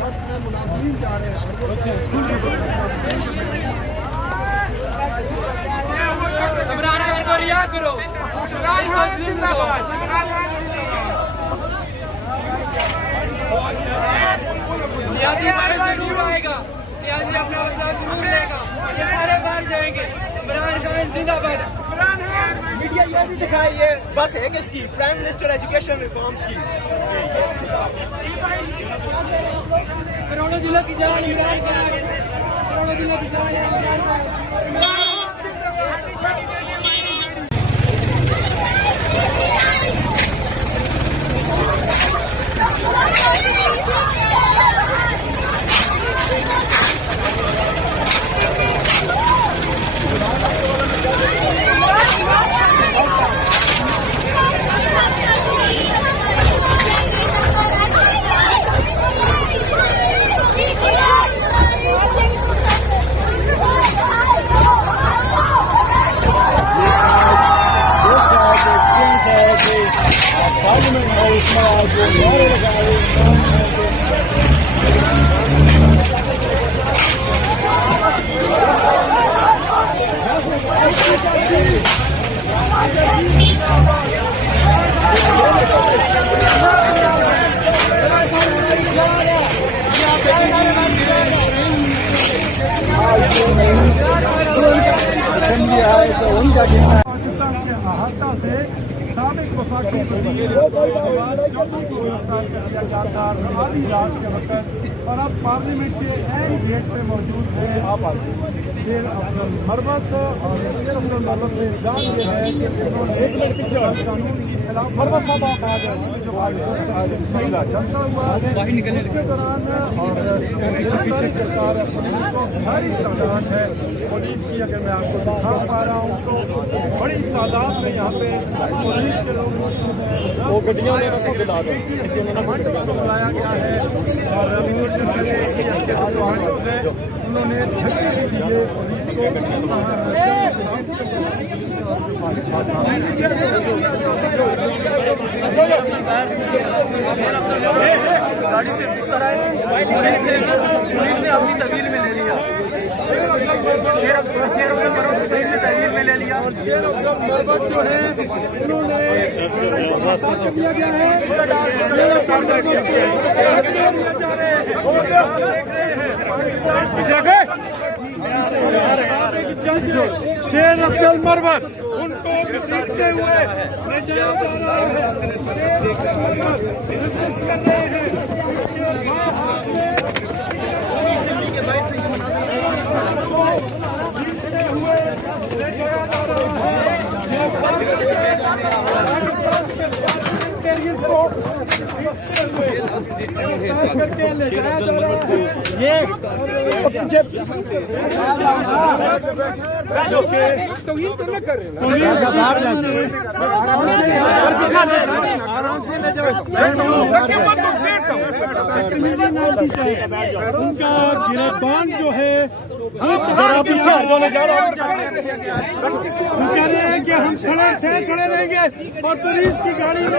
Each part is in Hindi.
इमरान खान को रिहा करो। नियाजी हमारे जरूर आएगा, नियाजी अपना बदला जरूर लेगा, ये सारे बाहर जाएंगे। इमरान खान जिंदाबाद। मीडिया ये भी दिखाई है बस है किसकी, प्राइम मिनिस्टर एजुकेशन रिफॉर्म्स की। करोड़ों जिलों की जान इमरान खान, करोड़ों जिलों की जान इमरान खान। पाकिस्तान के अहाता से साबिक वफाकी वज़ीर गिरफ्तार कर लिया जाता आधी रात के वक्त, और अब पार्लियामेंट के एंड गेट पे मौजूद है शेर अफजल मरवत। और शेर अफजल मरवत में इल्जाम ये है कि इन्होंने कानून की खिलाफ जलसा हुआ उसके दौरान और सरकारी सरकार पुलिस को भारी तादाद है। पुलिस की अगर मैं आपको दिखा पा रहा हूँ तो बड़ी तादाद में यहाँ पे पुलिस के लोग मौजूद हैं। वो गड्डियों में बुलाया गया है और अभी उससे पहले जो ऑटोज है उन्होंने धक्के भी दिए पुलिस को। गाड़ी से उतर आए, पुलिस ने अपनी तहवील में ले लिया। शेर अफजल मरवत तहवील में ले लिया और शेर अफजल मरवत जो है उन्होंने दिया गया है। जज शेर अफजल मरवत उनको घसीटते हुए ले जाया जा रहा है। शेर अफजल मरवत कर रहे हैं करके ले जाया जा रहा है। ये आराम से ले जाओ, उनका गिरफ्तार जो है वो कह रहे हैं कि हम खड़े रहेंगे और पुलिस की गाड़ी में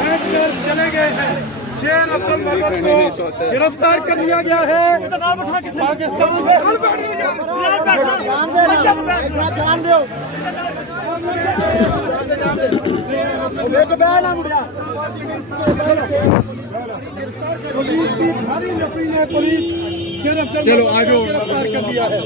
बैठ कर चले गए हैं। शेर अफजल मरवत को गिरफ्तार कर लिया गया है पाकिस्तान से। पुलिस की भारी नफरी ने पुलिस शेर अफजल मरवत को गिरफ्तार कर लिया है।